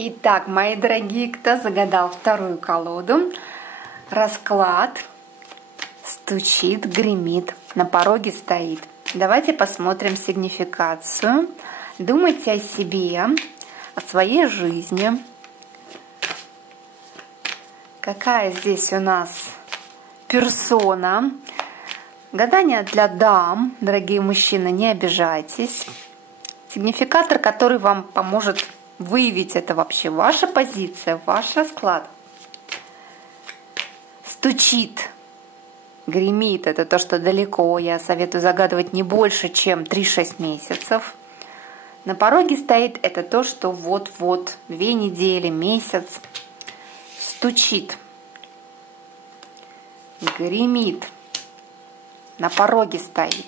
Итак, мои дорогие, кто загадал вторую колоду? Расклад стучит, гремит, на пороге стоит. Давайте посмотрим сигнификацию. Думайте о себе, о своей жизни. Какая здесь у нас персона? Гадание для дам, дорогие мужчины, не обижайтесь. Сигнификатор, который вам поможет выявить, это вообще ваша позиция, ваш расклад. Стучит, гремит, это то, что далеко. Я советую загадывать не больше, чем 3-6 месяцев. На пороге стоит, это то, что вот-вот, 2 недели, месяц. Стучит, гремит, на пороге стоит.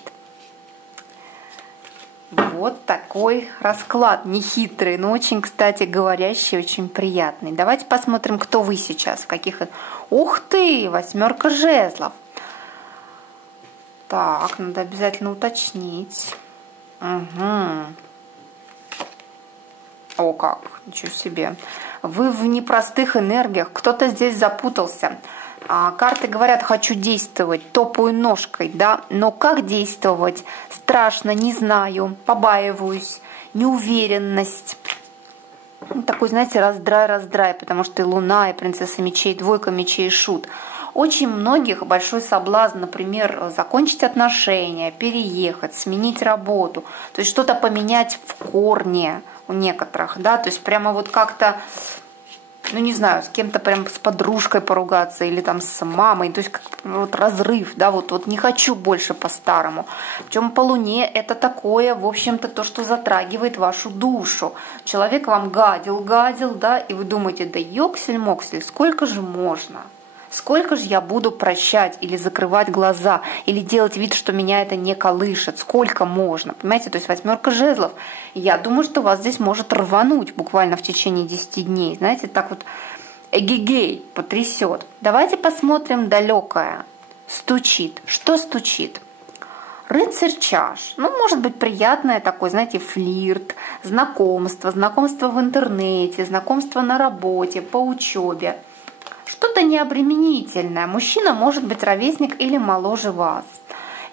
Вот такой расклад, нехитрый, но очень, кстати, говорящий, очень приятный. Давайте посмотрим, кто вы сейчас, в каких... Ух ты, 8 жезлов. Так, надо обязательно уточнить. Угу. О, как, ничего себе. Вы в непростых энергиях, кто-то здесь запутался. Карты говорят, хочу действовать, топаю ножкой, да, но как действовать? Страшно, не знаю, побаиваюсь, неуверенность. Такой, знаете, раздрай, потому что и Луна, и Принцесса мечей, 2 мечей, шут. Очень многих большой соблазн, например, закончить отношения, переехать, сменить работу, то есть что-то поменять в корне у некоторых, да, то есть прямо вот как-то... Ну, не знаю, с кем-то прям с подружкой поругаться или там с мамой, то есть как вот разрыв, да, вот не хочу больше по-старому. Причем по Луне это такое, в общем-то, то, что затрагивает вашу душу. Человек вам гадил, да, и вы думаете, да ёксель-моксель, сколько же можно? Сколько же я буду прощать или закрывать глаза, или делать вид, что меня это не колышет? Сколько можно? Понимаете, то есть 8 жезлов. Я думаю, что вас здесь может рвануть буквально в течение 10 дней. Знаете, так вот эгегей потрясет. Давайте посмотрим далекое. Стучит. Что стучит? Рыцарь чаш. Ну, может быть, приятное такое, знаете, флирт, знакомство в интернете, знакомство на работе, по учебе. Что-то необременительное. Мужчина может быть ровесник или моложе вас.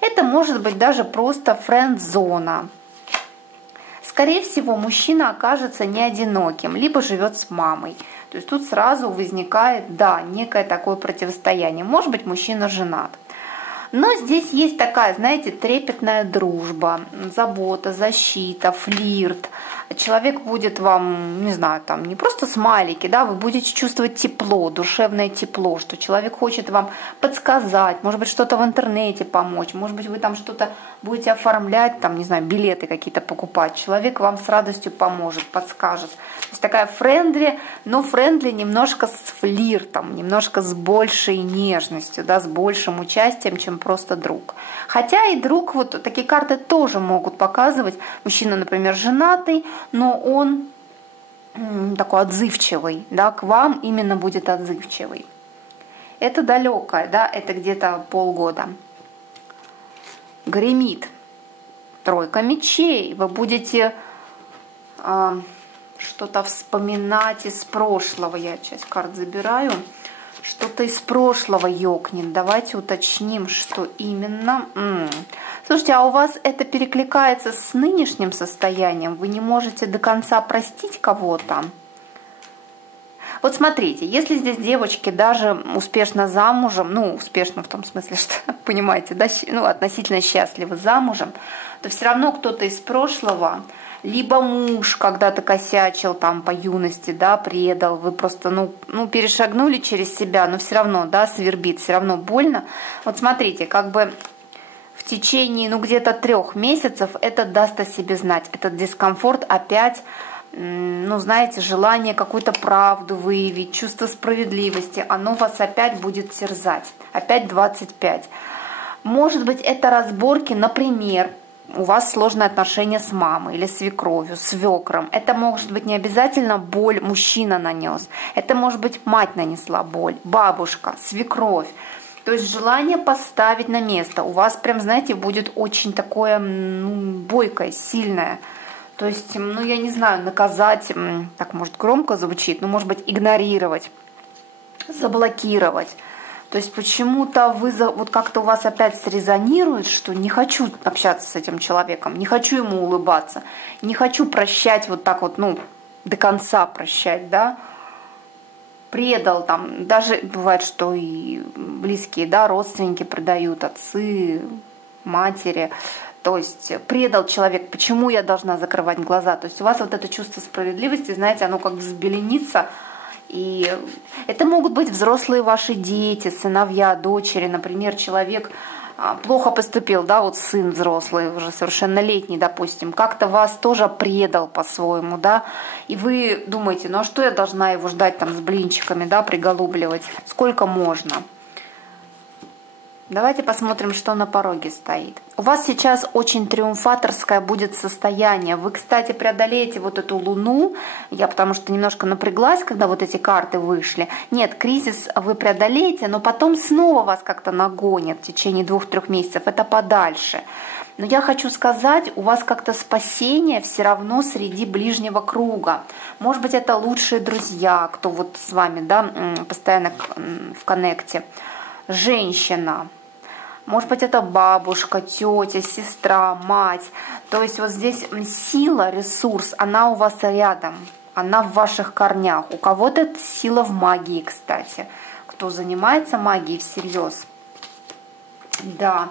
Это может быть даже просто френд-зона. Скорее всего, мужчина окажется не одиноким, либо живет с мамой. То есть тут сразу возникает, да, некое такое противостояние. Может быть, мужчина женат. Но здесь есть такая, знаете, трепетная дружба, забота, защита, флирт. Человек будет вам, не знаю, там не просто смайлики, да, вы будете чувствовать тепло, душевное тепло, что человек хочет вам подсказать, может быть, что-то в интернете помочь, может быть, вы там что-то будете оформлять, там, не знаю, билеты какие-то покупать. Человек вам с радостью поможет, подскажет. То есть такая френдли, но френдли немножко с флиртом, немножко с большей нежностью, да, с большим участием, чем просто друг. Хотя и друг, вот такие карты тоже могут показывать. Мужчина, например, женатый, но он такой отзывчивый, да, к вам именно будет отзывчивый. Это далекое, да, это где-то полгода. Гремит. 3 мечей. Вы будете что-то вспоминать из прошлого. Я часть карт забираю. Что-то из прошлого ёкнет. Давайте уточним, что именно. Слушайте, а у вас это перекликается с нынешним состоянием? Вы не можете до конца простить кого-то? Вот смотрите, если здесь девочки даже успешно замужем, ну, успешно в том смысле, что, понимаете, да, ну, относительно счастливы замужем, то все равно кто-то из прошлого, либо муж когда-то косячил там по юности, да, предал, вы просто, ну, перешагнули через себя, но все равно, да, свербит, все равно больно. Вот смотрите, как бы в течение, ну, где-то 3 месяцев это даст о себе знать, этот дискомфорт опять, ну, знаете, желание какую-то правду выявить, чувство справедливости, оно вас опять будет терзать, опять 25. Может быть, это разборки, например, у вас сложные отношения с мамой или свекровью, свекром. Это может быть не обязательно боль мужчина нанес. Это может быть мать нанесла боль, бабушка, свекровь. То есть желание поставить на место. У вас прям, знаете, будет очень такое бойкое, сильное. То есть, ну, я не знаю, наказать, так, может, громко звучит, но, может быть, игнорировать, заблокировать. То есть почему-то вот как-то у вас опять срезонирует, что не хочу общаться с этим человеком, не хочу ему улыбаться, не хочу прощать вот так вот, ну, до конца прощать, да. Предал там, даже бывает, что и близкие, да, родственники предают, отцы, матери. То есть предал человек, почему я должна закрывать глаза? То есть у вас вот это чувство справедливости, знаете, оно как взбеленится. И это могут быть взрослые ваши дети, сыновья, дочери. Например, человек плохо поступил, да, вот сын взрослый, уже совершеннолетний, допустим, как-то вас тоже предал по-своему, да, и вы думаете, ну а что я должна его ждать там с блинчиками, да, приголубливать? Сколько можно? Давайте посмотрим, что на пороге стоит. У вас сейчас очень триумфаторское будет состояние. Вы, кстати, преодолеете вот эту луну. Я потому что немножко напряглась, когда вот эти карты вышли. Нет, кризис вы преодолеете, но потом снова вас как-то нагонят в течение 2-3 месяцев. Это подальше. Но я хочу сказать, у вас как-то спасение все равно среди ближнего круга. Может быть, это лучшие друзья, кто вот с вами, да, постоянно в коннекте. Женщина. Может быть, это бабушка, тетя, сестра, мать. То есть вот здесь сила, ресурс, она у вас рядом, она в ваших корнях. У кого-то это сила в магии, кстати. Кто занимается магией всерьез. Да.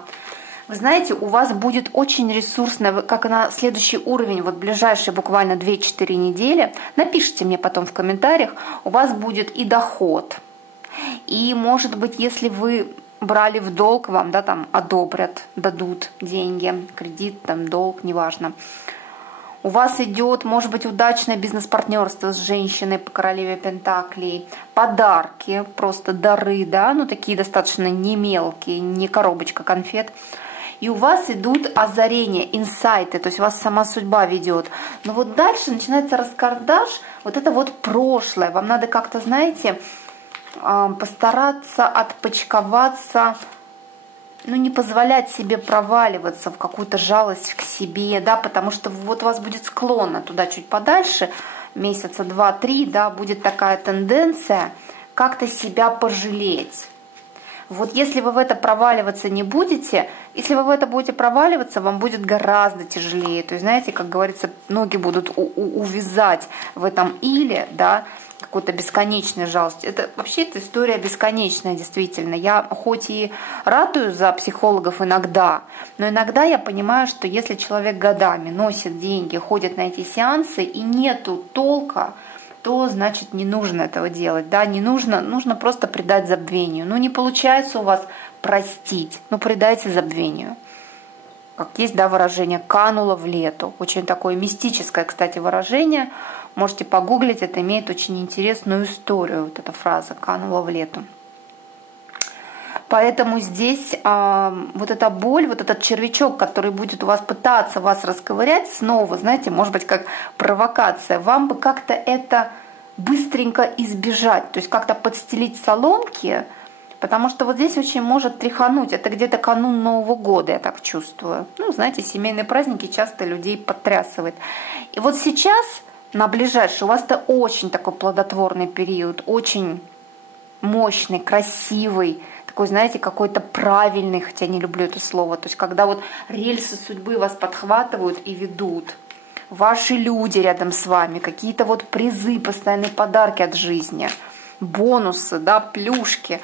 Вы знаете, у вас будет очень ресурсно, как на следующий уровень, вот ближайшие буквально 2-4 недели, напишите мне потом в комментариях, у вас будет и доход. И, может быть, если вы брали в долг, вам, да, там одобрят, дадут деньги, кредит, там, долг, неважно. У вас идет, может быть, удачное бизнес-партнерство с женщиной по королеве Пентаклей, подарки, просто дары, да, ну такие достаточно не мелкие, не коробочка конфет. И у вас идут озарения, инсайты, то есть вас сама судьба ведет. Но вот дальше начинается раскардаш, вот это вот прошлое. Вам надо как-то, знаете, постараться отпочковаться, ну, не позволять себе проваливаться в какую-то жалость к себе, да, потому что вот у вас будет склонно туда чуть подальше, месяца 2-3, да, будет такая тенденция как-то себя пожалеть. Вот если вы в это проваливаться не будете, если вы в это будете проваливаться, вам будет гораздо тяжелее. То есть, знаете, как говорится, ноги будут увязать в этом иле, да, какой-то бесконечной жалости. Это вообще эта история бесконечная, действительно. Я хоть и ратую за психологов иногда, но иногда я понимаю, что если человек годами носит деньги, ходит на эти сеансы и нету толка, то значит не нужно этого делать, да, не нужно, нужно просто предать забвению. Ну не получается у вас простить, ну предайте забвению. Как есть, да, выражение «кануло в лету». Очень такое мистическое, кстати, выражение. Можете погуглить, это имеет очень интересную историю, вот эта фраза «кануло в лету». Поэтому здесь вот эта боль, вот этот червячок, который будет у вас пытаться вас расковырять снова, знаете, может быть, как провокация, вам бы как-то это быстренько избежать, то есть как-то подстелить соломки, потому что вот здесь очень может тряхануть. Это где-то канун Нового года, я так чувствую. Ну, знаете, семейные праздники часто людей потрясывают. И вот сейчас, на ближайший, у вас-то очень такой плодотворный период, очень мощный, красивый, такой, знаете, какой-то правильный, хотя не люблю это слово. То есть когда вот рельсы судьбы вас подхватывают и ведут. Ваши люди рядом с вами, какие-то вот призы, постоянные подарки от жизни, бонусы, да, плюшки.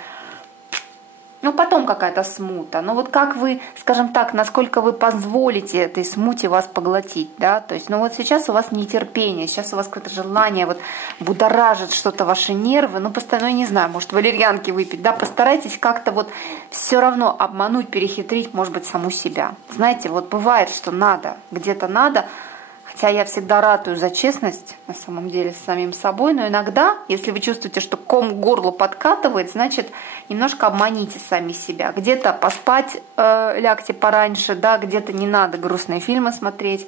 Ну, потом какая-то смута. Но вот как вы, скажем так, насколько вы позволите этой смуте вас поглотить, да? То есть, ну вот сейчас у вас нетерпение, сейчас у вас какое-то желание вот будоражит что-то ваши нервы, ну, постоянно, я не знаю, может, валерьянки выпить, да? Постарайтесь как-то вот все равно обмануть, перехитрить, может быть, саму себя. Знаете, вот бывает, что надо, где-то надо, хотя я всегда ратую за честность, на самом деле, с самим собой, но иногда, если вы чувствуете, что ком к горлу подкатывает, значит, немножко обманите сами себя. Где-то поспать лягте пораньше, да, где-то не надо грустные фильмы смотреть.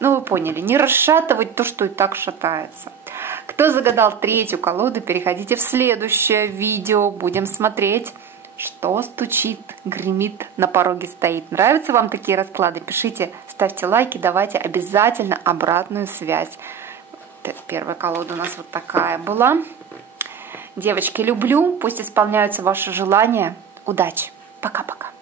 Ну, вы поняли, не расшатывать то, что и так шатается. Кто загадал третью колоду, переходите в следующее видео, будем смотреть, Что стучит, гремит, на пороге стоит. Нравятся вам такие расклады? Пишите, ставьте лайки, давайте обязательно обратную связь. Первая колода у нас вот такая была. Девочки, люблю, пусть исполняются ваши желания. Удачи. Пока-пока.